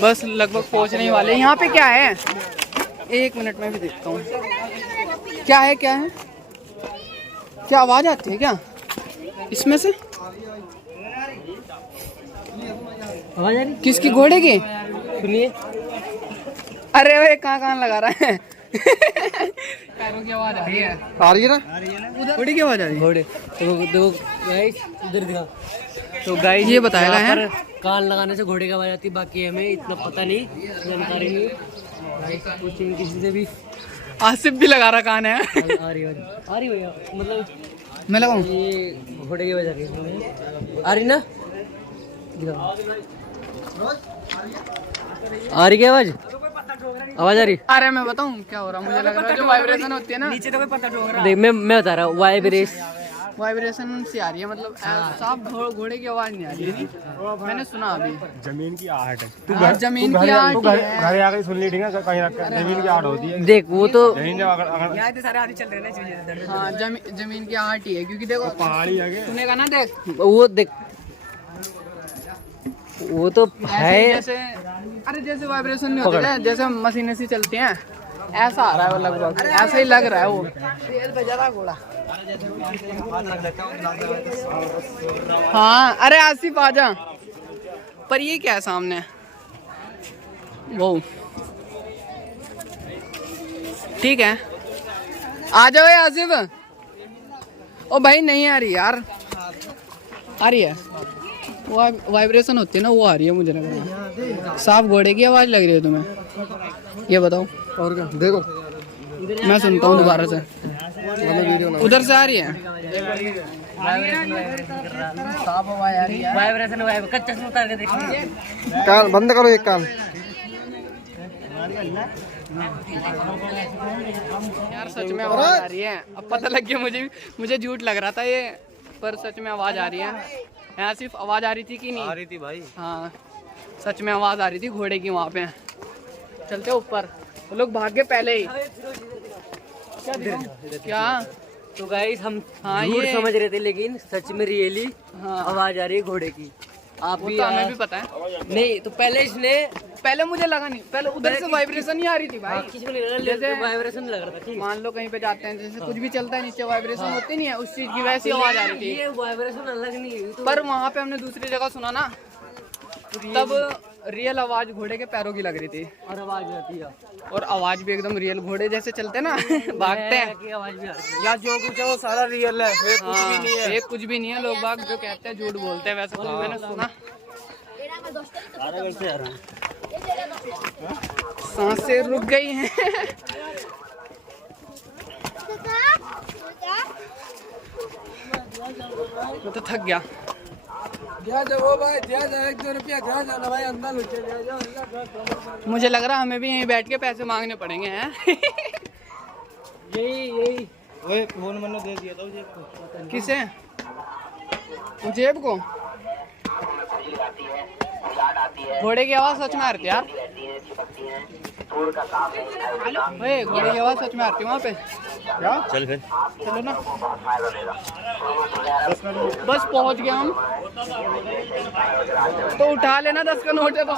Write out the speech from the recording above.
बस लगभग पहुंचने ही वाले। यहाँ पे क्या है, 1 मिनट में भी देखता हूँ क्या है। क्या है, क्या आवाज आती है क्या इसमें से? आवाज आ रही किसकी, घोड़े की? सुनिए। अरे वे कहाँ लगा रहा है पैरों की आवाज आ रही है ना? घोड़े की आवाज आ रही है। घोड़े तो गाइस इधर दिखा। तो गाइस ये बताएगा है कान लगाने से घोड़े की आवाज आती है, बाकी हमें इतना पता नहीं, जानकारी नहीं। गाइस पूछेंगे किसी से भी। आसिफ भी लगा रहा कान है। आ रही भैया, मतलब मैं लगाऊं? ये घोड़े की आवाज आ रही है, आ रही ना? आ रही क्या आवाज? आवाज आ रही? अरे मैं बताऊं क्या हो रहा है, मुझे लग रहा है जो वाइब्रेशन होती है ना नीचे, तो पता ठोक रहा है। देख मैं बता रहा हूँ, वाइब्रेशन से आ रही है, मतलब साफ घोड़े की आवाज नहीं आ रही है। मैंने सुना अभी जमीन की आहट है। जमीन की आहट घर आके सुन ली, ठीक है? कहीं जमीन की आहट होती है। देख वो तो सारे आदमी चल रहे हैं। हाँ जमीन की आहट ही है, क्योंकि देखो पहाड़ी जगह सुनेगा ना, देख वो देख वो तो है जैसे वाइब्रेशन नहीं होती है, जैसे मशीनें सी चलती हैं, ऐसा आ रहा है वो, लगभग ऐसा ही लग रहा है वो। घोड़ा हाँ, अरे आसिफ आजा। पर ये क्या है सामने, वो ठीक है, आ जाओ आसिफ। ओ भाई नहीं आ रही यार, आ रही है वो वाइब्रेशन होती है ना, वो आ रही है मुझे लग रहा है। साफ घोड़े की आवाज लग रही है तुम्हें, ये बताओ। और क्या देखो, मैं सुनता हूँ दोबारा से। उधर से आ रही है साफ आवाज आ रही है। वाइब्रेशन कच्चा से उतार के देखिए। कान बंद करो, एक कान। यार सच में आवाज आ रही है, अब पता लग गया मुझे झूठ लग रहा था ये, पर सच में आवाज आ रही है। यहाँ सिर्फ आवाज आ रही थी कि नहीं? आ रही थी भाई। हाँ सच में आवाज आ रही थी घोड़े की। वहाँ पे चलते ऊपर, वो लोग भाग गए पहले ही। क्या तो गाइस हम हाँ, झूठ ये समझ रहे थे, लेकिन सच में रियली हाँ आवाज आ रही है घोड़े की। आप वो भी तो हमें भी पता है। नहीं तो पहले मुझे लगा नहीं, पहले उधर से वाइब्रेशन ही आ रही थी भाई। किसी को नहीं लगा, जैसे वाइब्रेशन लग रहा था। ठीक मान लो कहीं पे जाते हैं, जैसे कुछ भी चलता है नीचे वाइब्रेशन होती नहीं है, उस चीज की वैसी आवाज आ रही थी। ये वाइब्रेशन अलग नहीं है तो। पर वहाँ पे हमने दूसरी जगह सुना ना, तब रियल आवाज घोड़े के पैरों की लग रही थी, और आवाज आती है, और आवाज भी एकदम रियल, घोड़े जैसे चलते ना भागते हैं, की आवाज भी आ रही है। या जो कुछ है वो सारा रियल है, फेक कुछ भी नहीं है। एक कुछ भी नहीं है। लोग बाग जो कहते हैं झूठ बोलते हैं, वैसे कुछ मैंने सुना। सांसें रुक गई हैं। मैं तो थक गया। मुझे लग रहा हमें भी यहीं बैठ के पैसे मांगने पड़ेंगे हैं। यही ओए फोन मैंने दे दिया था जेब को। किसे? जेब को? घोड़े की आवाज सच में आ रही थी यार। घोड़े की आवाज सच में आती है वहाँ पे। क्या? चल फिर चलो ना, बस पहुँच गया हम। तो उठा लेना 10 का नोट है तो।